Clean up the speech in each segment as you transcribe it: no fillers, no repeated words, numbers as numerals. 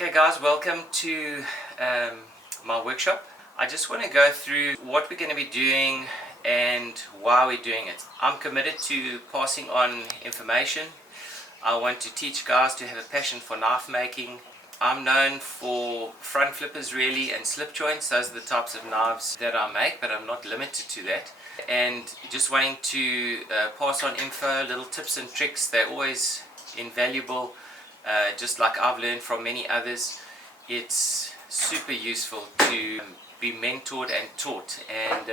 Okay guys, welcome to my workshop. I just want to go through what we're going to be doing and why we're doing it. I'm committed to passing on information. I want to teach guys to have a passion for knife making. I'm known for front flippers really and slip joints. Those are the types of knives that I make, but I'm not limited to that. And just wanting to pass on info, little tips and tricks. They're always invaluable. Just like I've learned from many others, it's super useful to be mentored and taught. And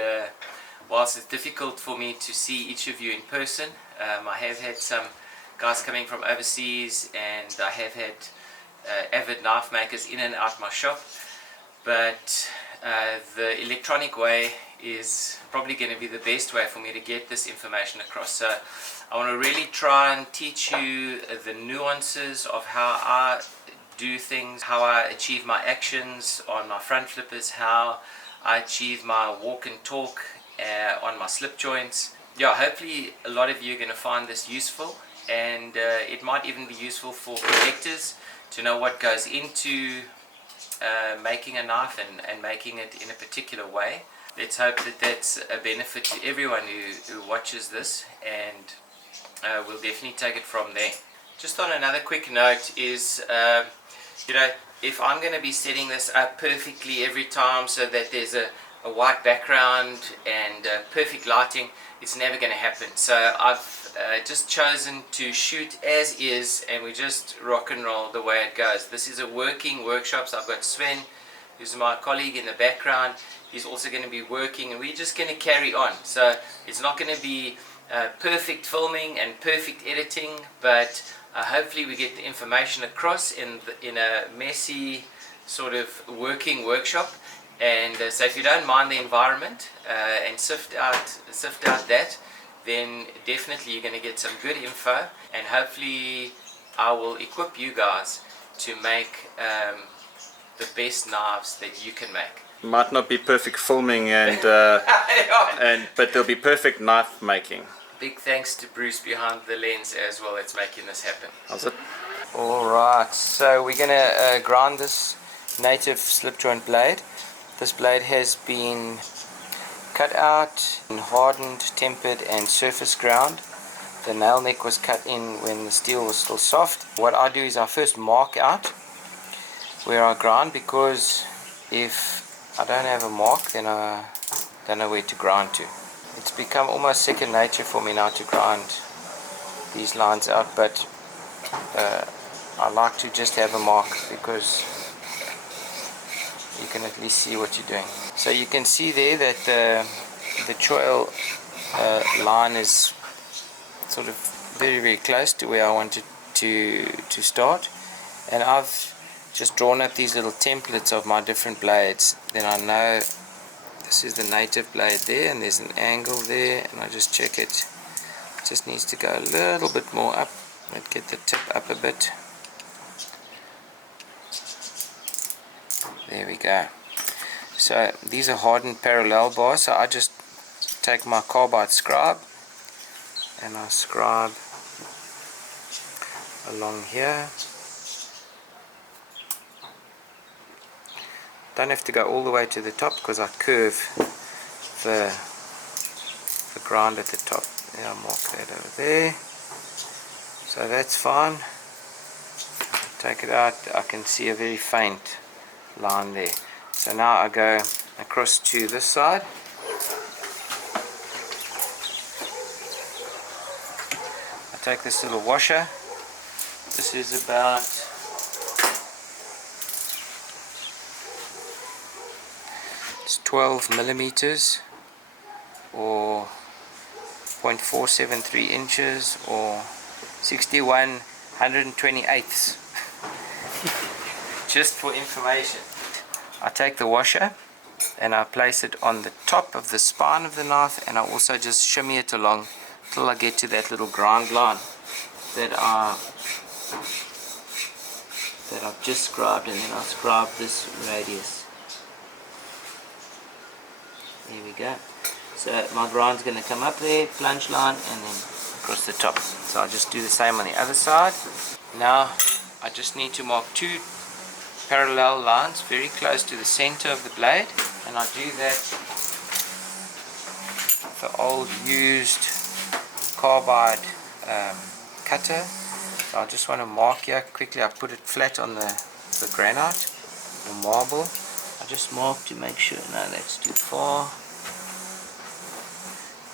whilst it's difficult for me to see each of you in person, I have had some guys coming from overseas, and I have had avid knife makers in and out my shop. But the electronic way is probably going to be the best way for me to get this information across. So I want to really try and teach you the nuances of how I do things, how I achieve my actions on my front flippers, how I achieve my walk and talk on my slip joints. Yeah, hopefully a lot of you are going to find this useful, and it might even be useful for collectors to know what goes into making a knife and making it in a particular way. Let's hope that that's a benefit to everyone who watches this, and we'll definitely take it from there. Just on another quick note is, if I'm going to be setting this up perfectly every time so that there's a white background and perfect lighting, it's never going to happen. So I've just chosen to shoot as is, and we just rock and roll the way it goes. This is a working workshop, so I've got Sven, who's my colleague in the background. He's also going to be working, and we're just going to carry on. So it's not going to be perfect filming and perfect editing, but hopefully we get the information across in a messy sort of working workshop. And so if you don't mind the environment and sift out that, then definitely you're going to get some good info, and hopefully I will equip you guys to make the best knives that you can make. Might not be perfect filming but there'll be perfect knife making. Big thanks to Bruce behind the lens as well, that's making this happen. How's it? Alright, so we're going to grind this native slip joint blade. This blade has been cut out and hardened, tempered and surface ground. The nail neck was cut in when the steel was still soft. What I do is I first mark out where I grind, because if I don't have a mark, then I don't know where to grind to. It's become almost second nature for me now to grind these lines out, but I like to just have a mark because you can at least see what you're doing. So you can see there that the choil line is sort of very, very close to where I wanted to start, and I've just drawn up these little templates of my different blades. Then I know this is the native blade there, and there's an angle there, and I just check it. It just needs to go a little bit more up. Let's get the tip up a bit. There we go. So these are hardened parallel bars, so I just take my carbide scribe and I scribe along here. Don't have to go all the way to the top because I curve the grind at the top. Yeah, I'll mark that over there. So that's fine. Take it out, I can see a very faint line there. So now I go across to this side. I take this little washer. This is about 12 millimeters or 0.473 inches or 61/128ths. Just for information. I take the washer and I place it on the top of the spine of the knife, and I also just shimmy it along till I get to that little grind line that I've just scribed, and then I scribe this radius. There we go. So my grind's going to come up there, plunge line, and then across the top. So I'll just do the same on the other side. Now I just need to mark two parallel lines very close to the center of the blade, and I do that with the old used carbide cutter. So I just want to mark here quickly. I put it flat on the granite or marble. I just mark to make sure. No, that's too far.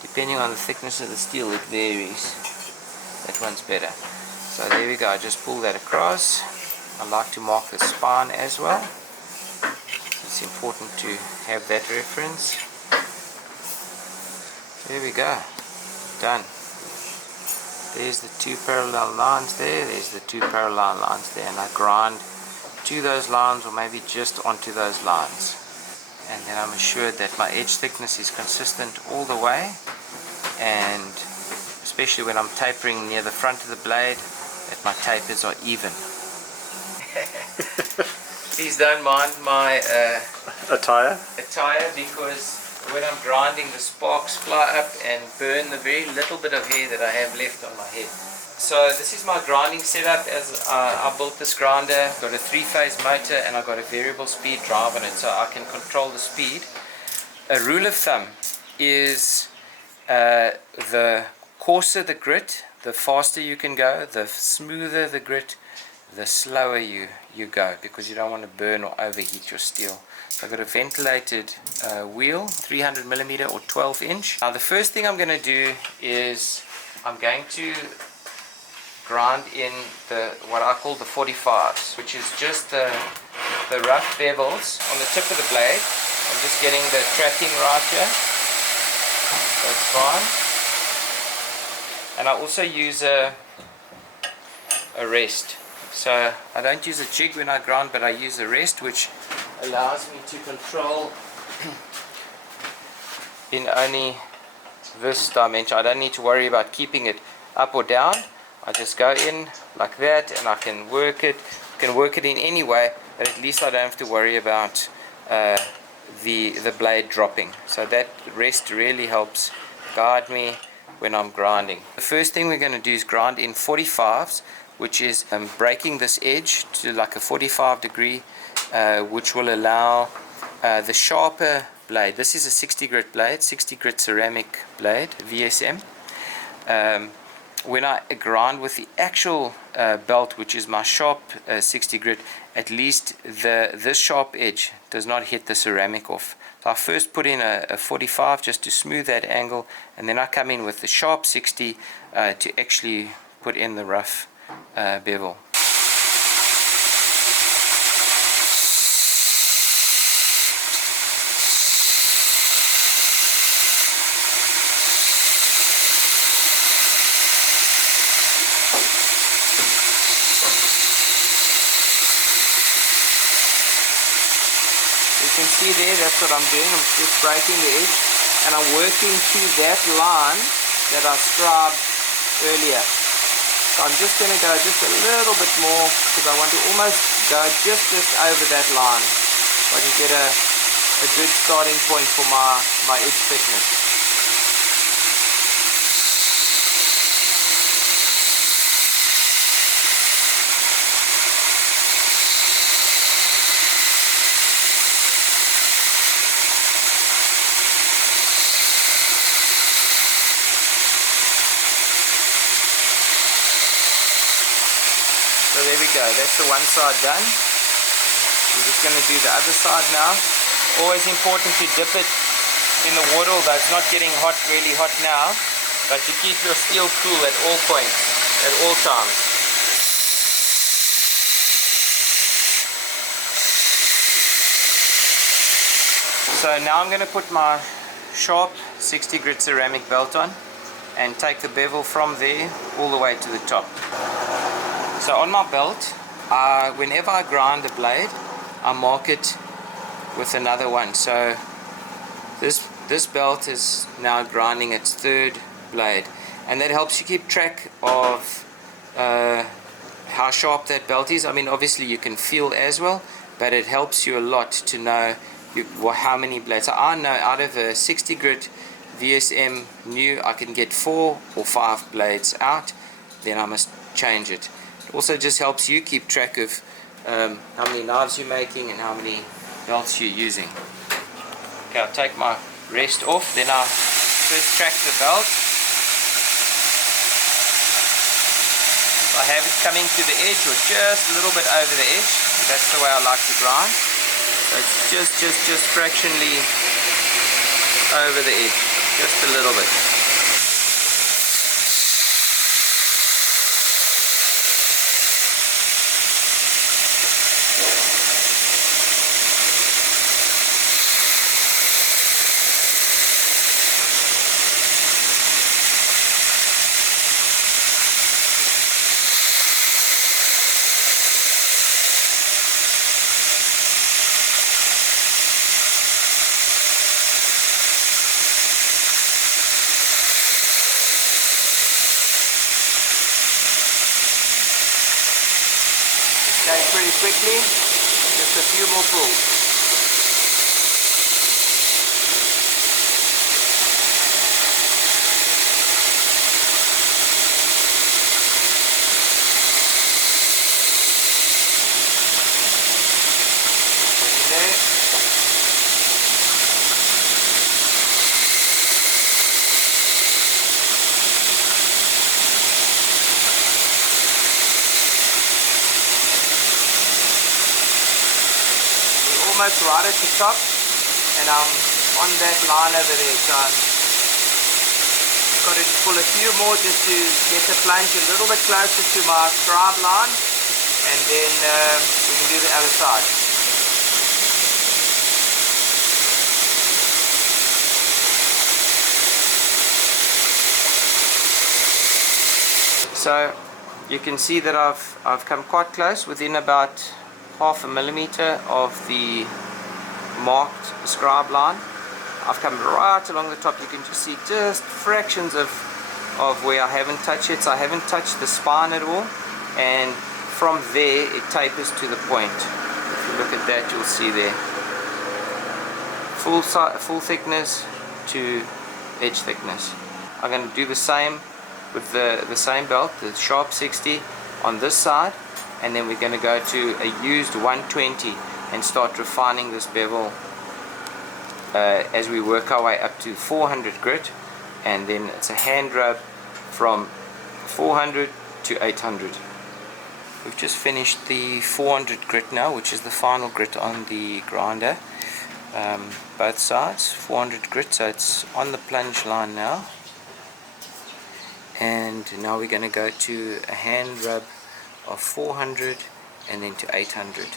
Depending on the thickness of the steel, it varies. That one's better. So there we go. I just pull that across. I like to mark the spine as well. It's important to have that reference. There we go. Done. There's the two parallel lines there. There's the two parallel lines there. And I grind to those lines, or maybe just onto those lines. And then I'm assured that my edge thickness is consistent all the way. And especially when I'm tapering near the front of the blade, that my tapers are even. Please don't mind my attire, because when I'm grinding, the sparks fly up and burn the very little bit of hair that I have left on my head. So this is my grinding setup. As I built this grinder, got a 3-phase motor, and I got a variable speed drive on it, so I can control the speed. A rule of thumb is the coarser the grit, the faster you can go. The smoother the grit, the slower you go, because you don't want to burn or overheat your steel. So I've got a ventilated wheel, 300mm or 12-inch. Now the first thing I'm going to do is I'm going to grind in what I call the 45s, which is just the rough bevels on the tip of the blade. I'm just getting the tracking right here. That's fine. And I also use a rest. So I don't use a jig when I grind, but I use a rest, which allows me to control in only this dimension. I don't need to worry about keeping it up or down. I just go in like that, and I can work it. I can work it in any way, but at least I don't have to worry about the blade dropping. So that rest really helps guide me when I'm grinding. The first thing we're going to do is grind in 45s, which is breaking this edge to like a 45 degree, which will allow the sharper blade. This is a 60 grit blade, 60 grit ceramic blade, VSM. When I grind with the actual belt, which is my sharp 60 grit, at least this sharp edge does not hit the ceramic off. So I first put in a 45 just to smooth that angle, and then I come in with the sharp 60 to actually put in the rough bevel. You can see there, that's what I'm doing. I'm just breaking the edge, and I'm working to that line that I scribed earlier. So I'm just going to go just a little bit more, because I want to almost go just over that line, so I can get a good starting point for my edge thickness. So there we go, that's the one side done. I'm just going to do the other side now. Always important to dip it in the water, although it's not getting hot, really hot now, but to keep your steel cool at all points, at all times. So now I'm going to put my sharp 60 grit ceramic belt on and take the bevel from there all the way to the top. So on my belt, whenever I grind a blade, I mark it with another one. So this belt is now grinding its third blade, and that helps you keep track of how sharp that belt is. I mean, obviously you can feel as well, but it helps you a lot to know how many blades. So I know out of a 60 grit VSM new, I can get 4 or 5 blades out, then I must change it. Also just helps you keep track of how many knives you're making and how many belts you're using. Okay, I'll take my rest off, then I'll first track the belt. I have it coming to the edge or just a little bit over the edge. That's the way I like to grind. So it's just fractionally over the edge, just a little bit. Going pretty quickly, just a few more pulls. Almost right at the top, and I'm on that line over there, so I've got to pull a few more just to get the plunge a little bit closer to my scribe line, and then we can do the other side. So you can see that I've come quite close, within about half a millimeter of the marked scribe line. I've come right along the top. You can just see just fractions of where I haven't touched it. So I haven't touched the spine at all, and from there it tapers to the point. If you look at that, you'll see there full thickness to edge thickness. I'm going to do the same with the same belt, the Sharp 60 on this side, and then we're going to go to a used 120 and start refining this bevel as we work our way up to 400 grit, and then it's a hand rub from 400 to 800. We've just finished the 400 grit now, which is the final grit on the grinder, both sides 400 grit, so it's on the plunge line now. And now we're going to go to a hand rub of 400 and then to 800.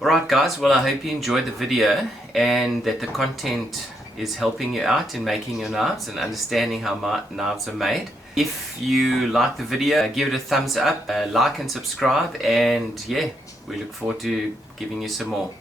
Alright guys, well I hope you enjoyed the video and that the content is helping you out in making your knives and understanding how knives are made. If you like the video, give it a thumbs up, like and subscribe, and yeah, we look forward to giving you some more.